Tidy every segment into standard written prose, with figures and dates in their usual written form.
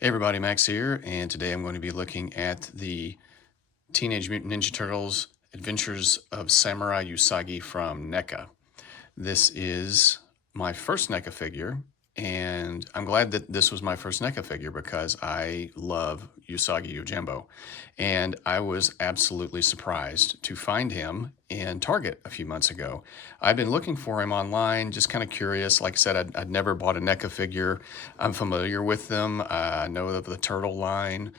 Hey everybody, Max here, and today I'm going to be looking at the Teenage Mutant Ninja Turtles Adventures of Samurai Usagi from NECA. This is my first NECA figure, and I'm glad that this was my first NECA figure because I love USAGI YOJIMBO. And I was absolutely surprised to find him in Target a few months ago. I've been looking for him online, just kind of curious. Like I said, I'd never bought a NECA figure. I'm familiar with them. I know of the Turtle line.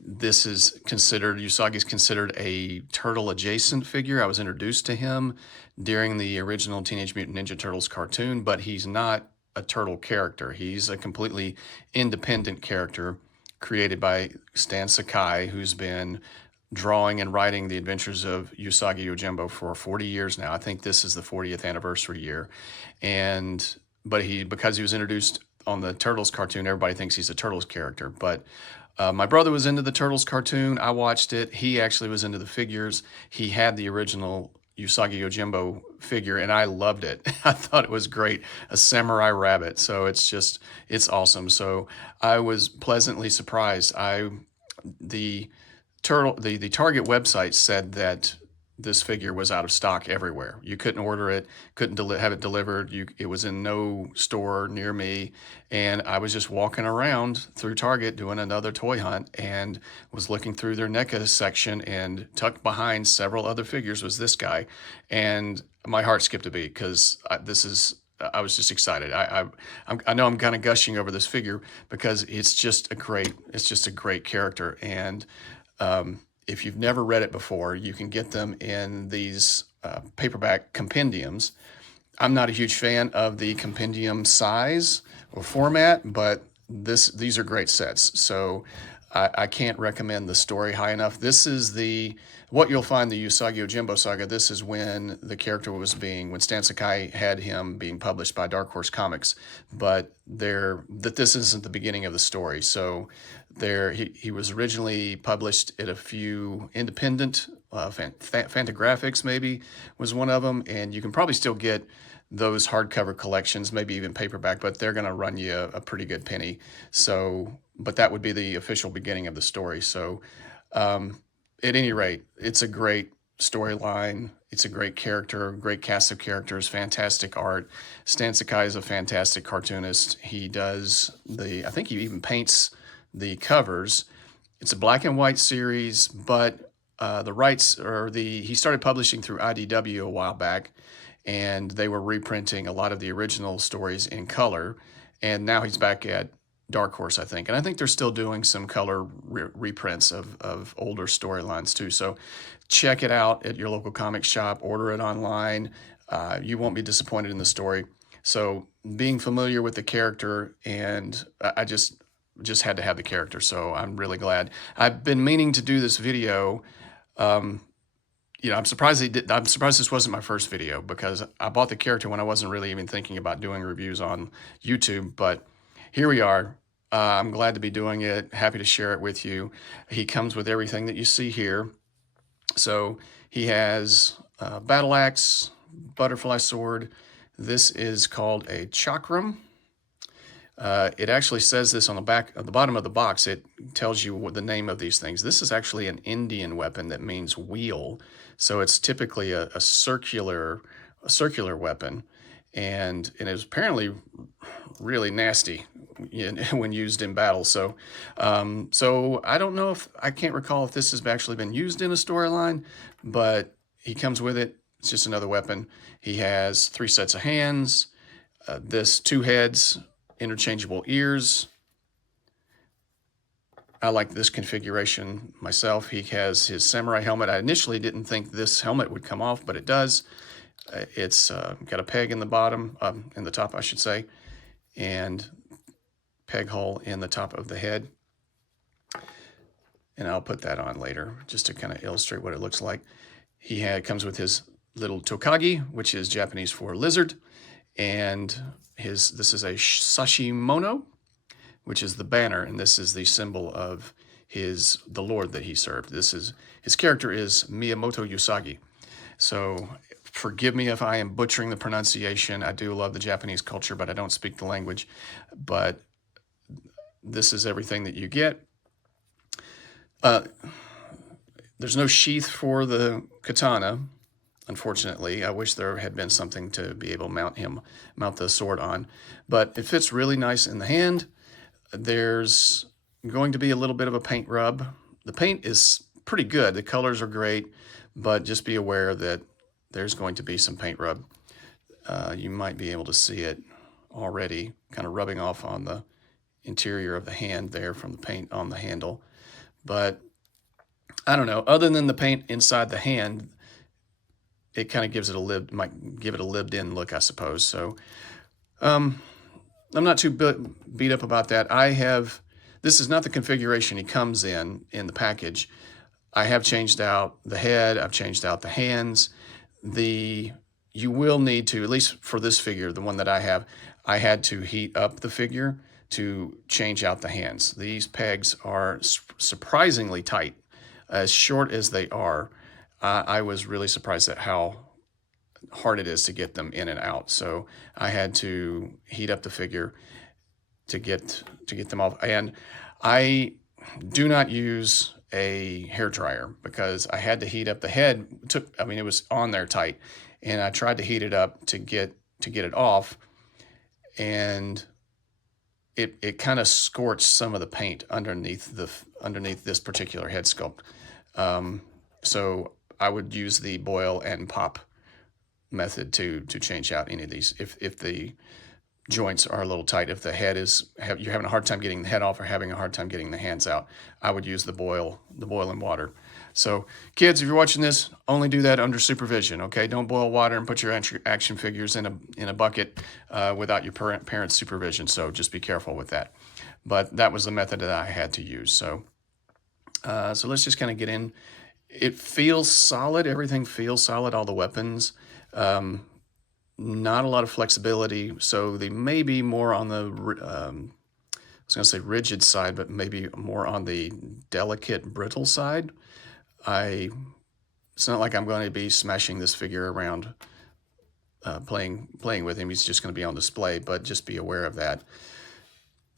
This is considered, Usagi's considered a turtle adjacent figure. I was introduced to him during the original Teenage Mutant Ninja Turtles cartoon, but he's not a turtle character. He's a completely independent character created by Stan Sakai, who's been drawing and writing the adventures of Usagi Yojimbo for 40 years now. I think this is the 40th anniversary year. Because he was introduced on the Turtles cartoon, everybody thinks he's a Turtles character. But my brother was into the Turtles cartoon. I watched it. He actually was into the figures. He had the original Usagi Yojimbo figure, and I loved it. I thought it was great. A samurai rabbit. So it's awesome. So I was pleasantly surprised. The Target website said that this figure was out of stock everywhere. You couldn't order it, couldn't have it delivered. It was in no store near me. And I was just walking around through Target doing another toy hunt and was looking through their NECA section, and tucked behind several other figures was this guy. And my heart skipped a beat because I was just excited. I know I'm kind of gushing over this figure because it's just a great character. And if you've never read it before, you can get them in these paperback compendiums. I'm not a huge fan of the compendium size or format, but these are great sets. So I can't recommend the story high enough. This is what you'll find the Usagi Yojimbo saga. This is when the character when Stan Sakai had him being published by Dark Horse Comics, but this isn't the beginning of the story. So he was originally published at a few independent, Fantagraphics maybe was one of them, and you can probably still get those hardcover collections, maybe even paperback, but they're going to run you a pretty good penny. So, but that would be the official beginning of the story. So, at any rate, it's a great storyline. It's a great character, great cast of characters, fantastic art. Stan Sakai is a fantastic cartoonist. I think he even paints the covers. It's a black and white series, but he started publishing through IDW a while back, and they were reprinting a lot of the original stories in color. And now he's back at Dark Horse, I think. And I think they're still doing some color reprints of older storylines too. So check it out at your local comic shop, order it online. You won't be disappointed in the story. So being familiar with the character, and I just had to have the character. So I'm really glad. I've been meaning to do this video. I'm surprised I'm surprised this wasn't my first video, because I bought the character when I wasn't really even thinking about doing reviews on YouTube. But here we are. I'm glad to be doing it. Happy to share it with you. He comes with everything that you see here. So he has a battle axe, butterfly sword. This is called a chakram. It actually says this on the bottom of the box. It tells you what the name of these things. This is actually an Indian weapon that means wheel. So it's typically a circular weapon, and it is apparently really nasty when used in battle. So I don't know, I can't recall if this has actually been used in a storyline, but he comes with it. It's just another weapon. He has 3 sets of hands, 2 heads, interchangeable ears. I like this configuration myself. He has his samurai helmet. I initially didn't think this helmet would come off, but it does. It's got a peg in the bottom, in the top, I should say, and peg hole in the top of the head. And I'll put that on later just to kind of illustrate what it looks like. He comes with his little tokagi, which is Japanese for lizard, and this is a sashimono, which is the banner, and this is the symbol of the lord that he served. His character is Miyamoto Usagi. So forgive me if I am butchering the pronunciation. I do love the Japanese culture, but I don't speak the language. But this is everything that you get. There's no sheath for the katana, unfortunately. I wish there had been something to be able to mount the sword on, but it fits really nice in the hand. There's going to be a little bit of a paint rub. The paint is pretty good. The colors are great, but just be aware that there's going to be some paint rub. You might be able to see it already kind of rubbing off on the interior of the hand there from the paint on the handle. But I don't know, other than the paint inside the hand, it kind of gives it might give it a lived-in look, I suppose. So I'm not too beat up about that. This is not the configuration he comes in the package. I have changed out the head, I've changed out the hands. You will need to, at least for this figure, the one that I have, I had to heat up the figure to change out the hands. These pegs are surprisingly tight, as short as they are. I was really surprised at how hard it is to get them in and out. So I had to heat up the figure to get them off. And I do not use a hair dryer because I had to heat up the head. It was on there tight, and I tried to heat it up to get it off, and it kind of scorched some of the paint underneath this particular head sculpt. So I would use the boil and pop method to change out any of these if the joints are a little tight. If the head you're having a hard time getting the head off or having a hard time getting the hands out, I would use the boil in water. So kids, if you're watching this, only do that under supervision, okay? Don't boil water and put your action figures in a bucket without your parents' supervision. So just be careful with that. But that was the method that I had to use. So let's just kind of get in. It feels solid. Everything feels solid. All the weapons. Not a lot of flexibility. So they may be more on the, I was going to say rigid side, but maybe more on the delicate, brittle side. It's not like I'm going to be smashing this figure around, playing with him. He's just going to be on display, but just be aware of that.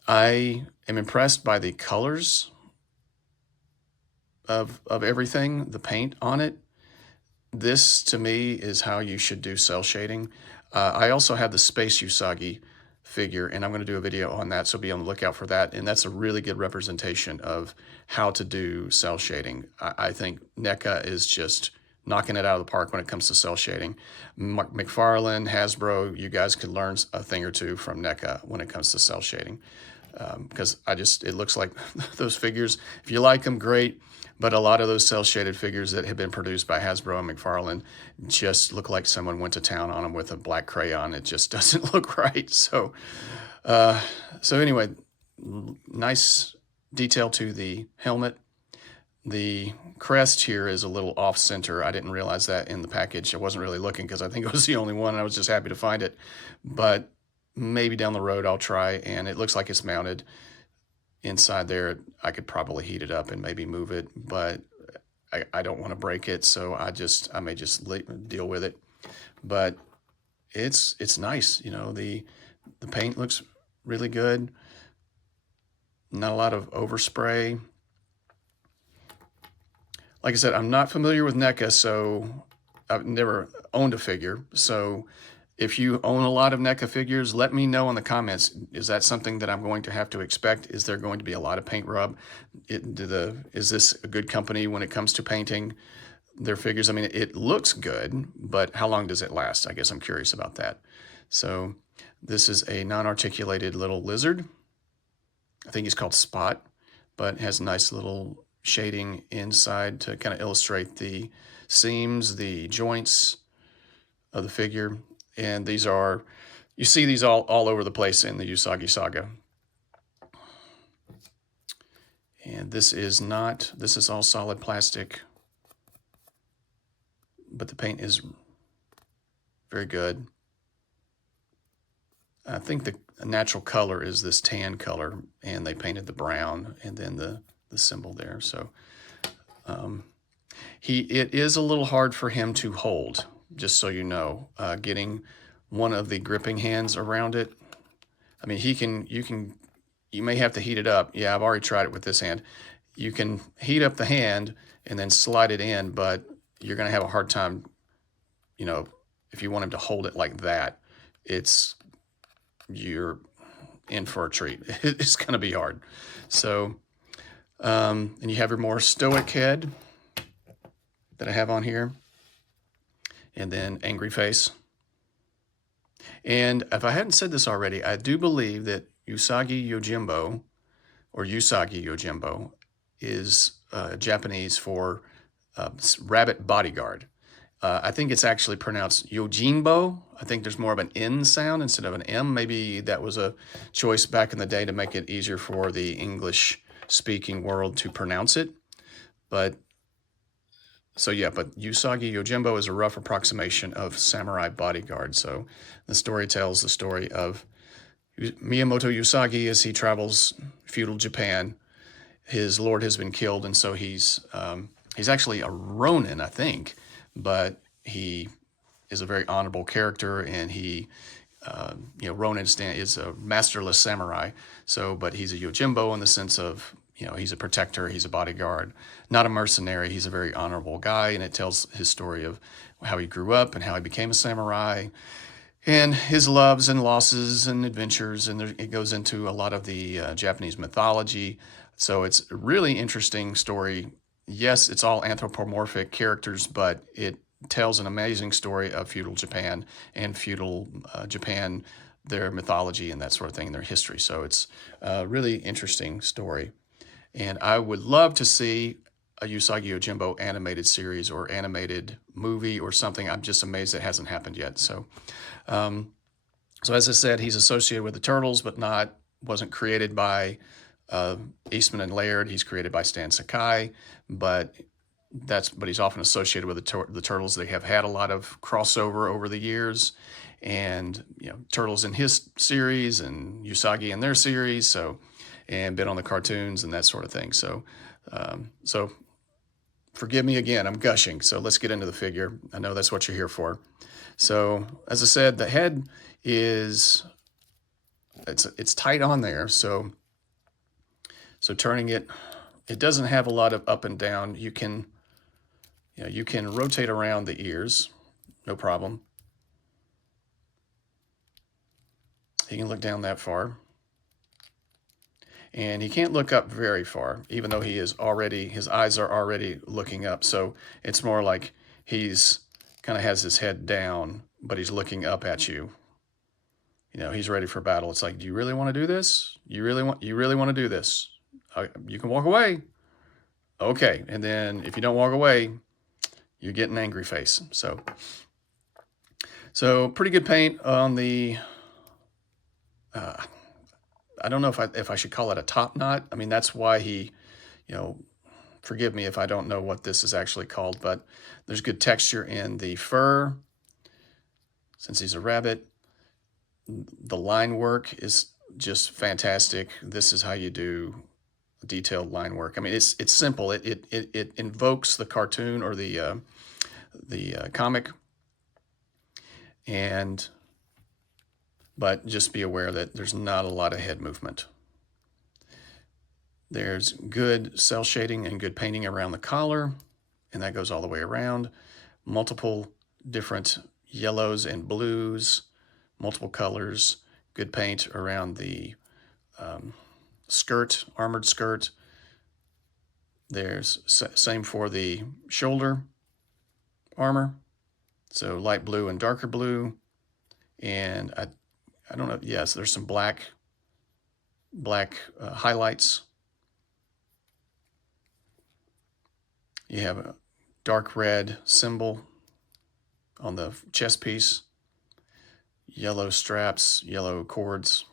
I am impressed by the colors of everything, the paint on it. This, to me, is how you should do cell shading. I also have the Space USAGI figure, and I'm going to do a video on that, so be on the lookout for that. And that's a really good representation of how to do cell shading. I think NECA is just knocking it out of the park when it comes to cell shading. McFarlane, Hasbro, you guys could learn a thing or two from NECA when it comes to cell shading. Because it looks like those figures, if you like them, great. But a lot of those cel-shaded figures that have been produced by Hasbro and McFarlane just look like someone went to town on them with a black crayon. It just doesn't look right. So anyway, nice detail to the helmet. The crest here is a little off center. I didn't realize that in the package. I wasn't really looking because I think it was the only one. And I was just happy to find it. But maybe down the road I'll try, and it looks like it's mounted inside there. I could probably heat it up and maybe move it, but I don't want to break it, so I may just deal with it. But it's nice, you know. The paint looks really good. Not a lot of overspray. Like I said, I'm not familiar with NECA, so I've never owned a figure. So if you own a lot of NECA figures, let me know in the comments. Is that something that I'm going to have to expect? Is there going to be a lot of paint rub? Is this a good company when it comes to painting their figures? I mean, it looks good, but how long does it last? I guess I'm curious about that. So this is a non-articulated little lizard. I think he's called Spot, but has nice little shading inside to kind of illustrate the seams, the joints of the figure. And these are, you see these all over the place in the USAGI saga. And this is all solid plastic, but the paint is very good. I think the natural color is this tan color, and they painted the brown and then the symbol there. So it is a little hard for him to hold, just so you know, getting one of the gripping hands around it. I mean, you can you may have to heat it up. Yeah, I've already tried it with this hand. You can heat up the hand and then slide it in, but you're going to have a hard time, you know, if you want him to hold it like that, you're in for a treat. It's going to be hard. So, and you have your more stoic head that I have on here, and then angry face. And if I hadn't said this already, I do believe that USAGI YOJIMBO, or USAGI YOJIMBO, is Japanese for rabbit bodyguard. I think it's actually pronounced Yojimbo. I think there's more of an N sound instead of an M. Maybe that was a choice back in the day to make it easier for the English-speaking world to pronounce it. But so yeah, but USAGI YOJIMBO is a rough approximation of samurai bodyguard. So the story tells the story of Miyamoto Usagi as he travels feudal Japan. His lord has been killed, and so he's actually a ronin, I think, but he is a very honorable character, and he, ronin is a masterless samurai. So, but he's a yojimbo in the sense of, he's a protector, he's a bodyguard, not a mercenary. He's a very honorable guy, and it tells his story of how he grew up and how he became a samurai, and his loves and losses and adventures, and it goes into a lot of the Japanese mythology. So it's a really interesting story. Yes, it's all anthropomorphic characters, but it tells an amazing story of feudal Japan and feudal Japan, their mythology and that sort of thing, and their history. So it's a really interesting story. And I would love to see a Usagi Yojimbo animated series or animated movie or something. I'm just amazed it hasn't happened yet. So, as I said, he's associated with the Turtles, but wasn't created by Eastman and Laird. He's created by Stan Sakai, but he's often associated with the Turtles. They have had a lot of crossover over the years, and Turtles in his series and Usagi in their series. So, and been on the cartoons and that sort of thing. So, forgive me again, I'm gushing. So let's get into the figure. I know that's what you're here for. So, as I said, the head it's tight on there. So turning it doesn't have a lot of up and down. You can rotate around the ears, no problem. He can look down that far. And he can't look up very far, even though his eyes are already looking up. So it's more like he's kind of has his head down, but he's looking up at you. He's ready for battle. It's like, do you really want to do this? You really want to do this? You can walk away. Okay. And then if you don't walk away, you're getting angry face. So pretty good paint on the, I don't know if I should call it a top knot. I mean, that's why he, forgive me if I don't know what this is actually called, but there's good texture in the fur. Since he's a rabbit, the line work is just fantastic. This is how you do detailed line work. I mean, it's simple. It invokes the cartoon or the comic, but just be aware that there's not a lot of head movement. There's good cell shading and good painting around the collar, and that goes all the way around. Multiple different yellows and blues, multiple colors, good paint around the skirt, armored skirt. There's same for the shoulder armor. So light blue and darker blue. And I don't know, yes, there's some black highlights. You have a dark red symbol on the chest piece, yellow straps, yellow cords,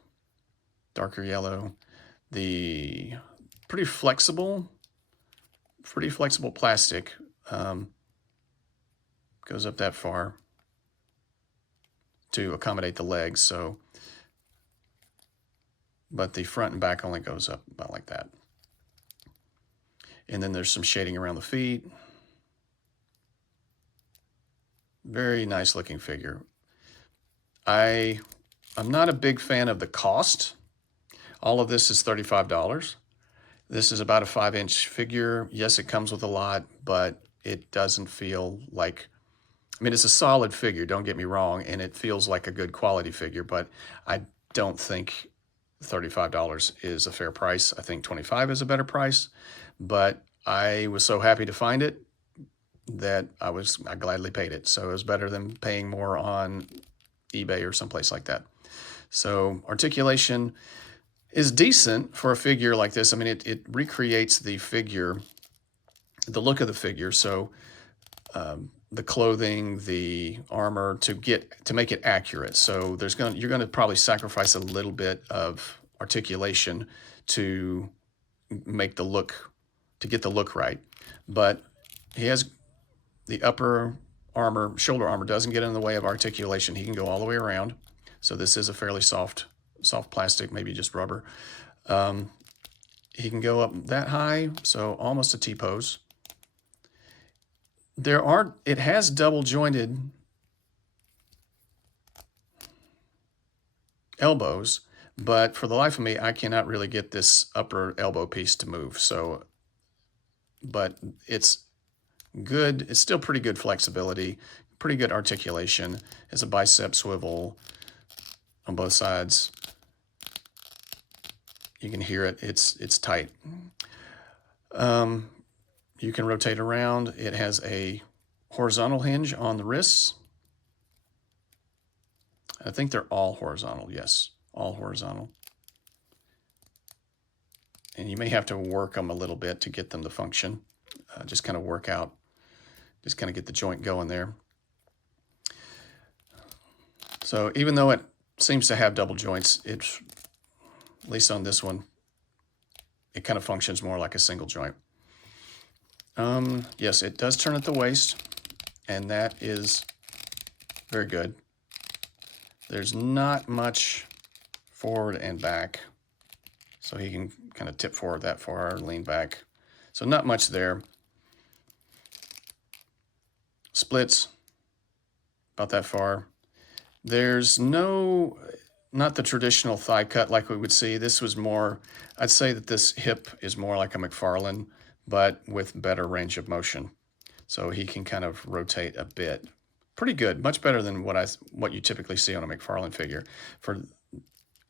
darker yellow. The pretty flexible plastic, goes up that far to accommodate the legs. So, but the front and back only goes up about like that. And then there's some shading around the feet. Very nice looking figure. I'm not a big fan of the cost. All of this is $35. This is about a 5-inch figure. Yes, it comes with a lot, but it doesn't feel like, I mean, it's a solid figure, don't get me wrong, and it feels like a good quality figure, but I don't think $35 is a fair price. I think $25 is a better price, but I was so happy to find it that I gladly paid it. So it was better than paying more on eBay or someplace like that. So articulation is decent for a figure like this. I mean, it recreates the figure, the look of the figure. So the clothing, the armor, to make it accurate. So you're gonna probably sacrifice a little bit of articulation to make the look, to get the look right. But he has the upper armor, shoulder armor doesn't get in the way of articulation. He can go all the way around. So this is a fairly soft plastic, maybe just rubber. He can go up that high, so almost a T-pose. It has double jointed elbows, but for the life of me, I cannot really get this upper elbow piece to move. So, but it's good. It's still pretty good flexibility, pretty good articulation. It's a bicep swivel on both sides. You can hear it. It's tight. You can rotate around. It has a horizontal hinge on the wrists. I think they're all horizontal. Yes, all horizontal. And you may have to work them a little bit to get them to function. Just kind of work out, just kind of get the joint going there. So even though it seems to have double joints, it's, at least on this one, it kind of functions more like a single joint. Yes, it does turn at the waist, and that is very good. There's not much forward and back, so he can kind of tip forward that far, lean back. So not much there. Splits about that far. There's not the traditional thigh cut like we would see. This was more, I'd say that this hip is more like a McFarlane, but with better range of motion. So he can kind of rotate a bit. Pretty good, much better than what you typically see on a McFarlane figure.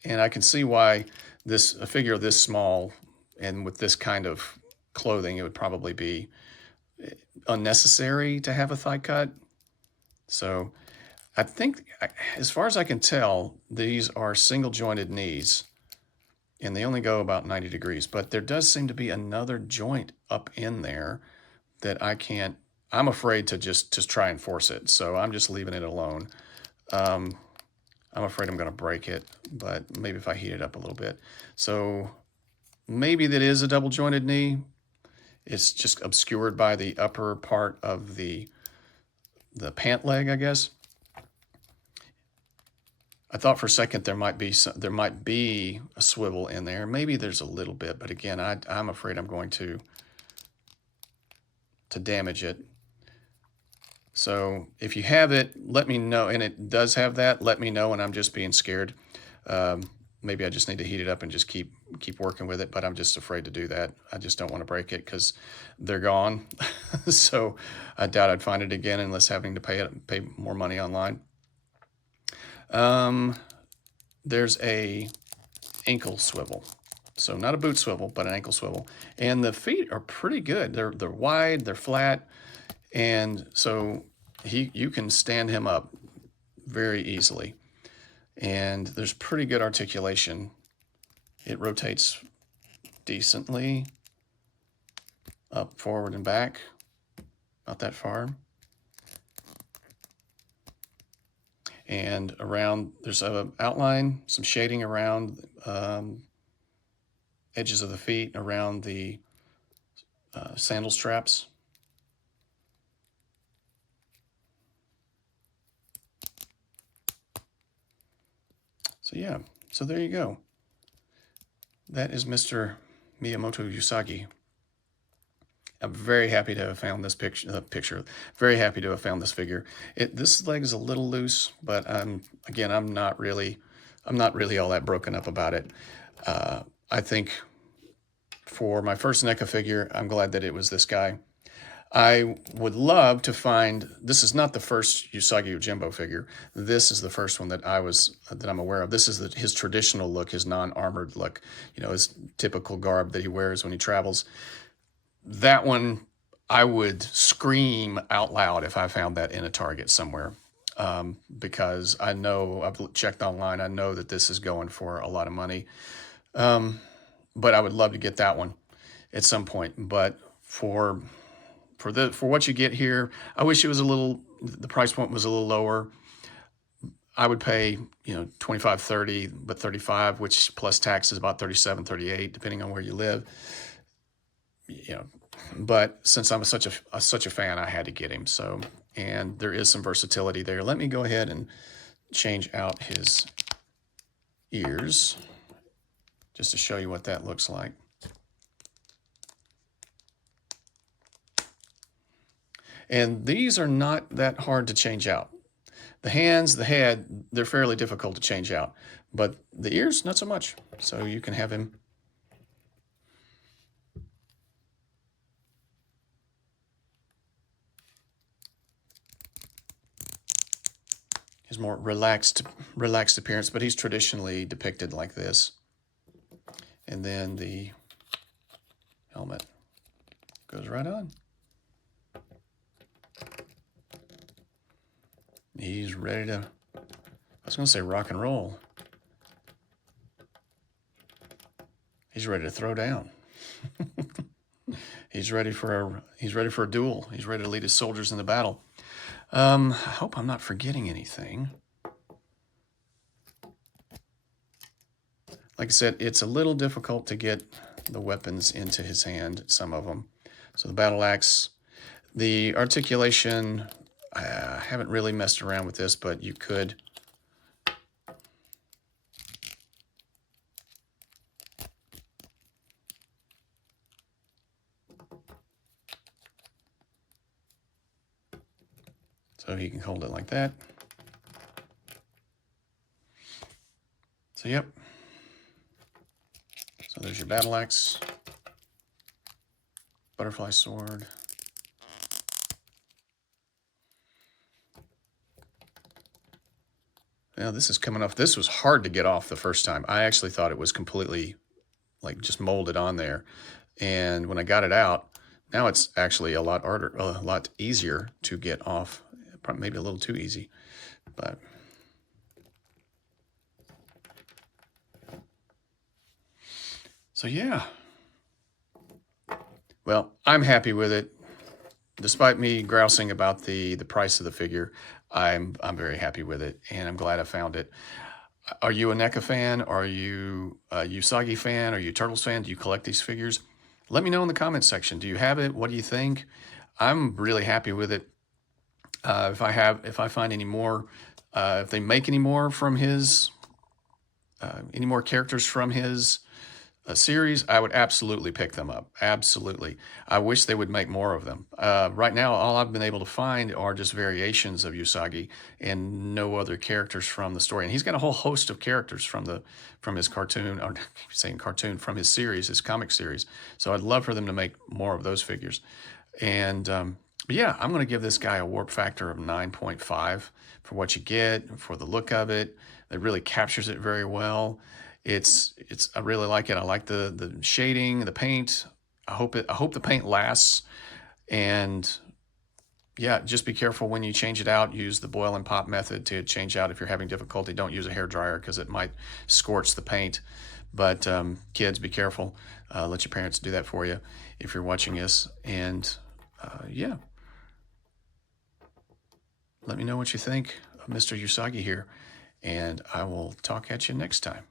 And I can see why a figure this small and with this kind of clothing, it would probably be unnecessary to have a thigh cut. So I think, as far as I can tell, these are single jointed knees, and they only go about 90 degrees, but there does seem to be another joint up in there that I'm afraid to just try and force it. So I'm just leaving it alone. I'm afraid I'm gonna break it, but maybe if I heat it up a little bit. So maybe that is a double jointed knee. It's just obscured by the upper part of the pant leg, I guess. I thought for a second there might be a swivel in there. Maybe there's a little bit, but again, I'm afraid I'm going to damage it. So if you have it, let me know. And it does have that. Let me know, and I'm just being scared. Maybe I just need to heat it up and just keep working with it, but I'm just afraid to do that. I just don't want to break it because they're gone. So I doubt I'd find it again unless having to pay more money online. There's a ankle swivel. So not a boot swivel, but an ankle swivel. And the feet are pretty good. They're wide, they're flat, and so you can stand him up very easily. And there's pretty good articulation. It rotates decently up, forward, and back, not that far. And around, there's an outline, some shading around edges of the feet, around the sandal straps. So yeah, so there you go. That is Mr. Miyamoto Usagi. I'm very happy to have found this picture. Very happy to have found this figure. This leg is a little loose, but again, I'm not really all that broken up about it. I think for my first NECA figure, I'm glad that it was this guy. I would love to find, this is not the first USAGI YOJIMBO figure. This is the first one that I'm aware of. This is his traditional look, his non-armored look, his typical garb that he wears when he travels. That one, I would scream out loud if I found that in a Target somewhere. Because I know, I've checked online, I know that this is going for a lot of money. But I would love to get that one at some point. But for what you get here, I wish it was the price point was a little lower. I would pay, 25, 30, but 35, which plus tax is about 37, 38, depending on where you live. But since I'm such a fan, I had to get him. So, and there is some versatility there. Let me go ahead and change out his ears just to show you what that looks like. And these are not that hard to change out. The hands, the head, they're fairly difficult to change out, but the ears, not so much. So you can have him. His more relaxed appearance, but he's traditionally depicted like this. And then the helmet goes right on. He's ready to, I was going to say rock and roll. He's ready to throw down. He's ready for a duel. He's ready to lead his soldiers in the battle. I hope I'm not forgetting anything. Like I said, it's a little difficult to get the weapons into his hand, some of them. So the battle axe, the articulation, I haven't really messed around with this, but you could. So he can hold it like that. So yep. So there's your battle axe, butterfly sword. Now this is coming off. This was hard to get off the first time. I actually thought it was completely like just molded on there. And when I got it out, now it's actually a lot harder, a lot easier to get off. Probably maybe a little too easy, but. So yeah. Well, I'm happy with it. Despite me grousing about the price of the figure, I'm very happy with it, and I'm glad I found it. Are you a NECA fan? Are you a USAGI fan? Are you a Turtles fan? Do you collect these figures? Let me know in the comments section. Do you have it? What do you think? I'm really happy with it. If I find any more, if they make any more from his, any more characters from his series, I would absolutely pick them up. Absolutely. I wish they would make more of them. Right now, all I've been able to find are just variations of USAGI and no other characters from the story. And he's got a whole host of characters from his cartoon, or saying cartoon, from his series, his comic series. So I'd love for them to make more of those figures. And but yeah, I'm going to give this guy a warp factor of 9.5 for what you get, for the look of it. It really captures it very well. I really like it. I like the shading, the paint. I hope the paint lasts. And yeah, just be careful when you change it out. Use the boil and pop method to change out if you're having difficulty. Don't use a hair dryer because it might scorch the paint. But kids, be careful. Let your parents do that for you if you're watching this. And yeah, let me know what you think of Mr. USAGI here. And I will talk at you next time.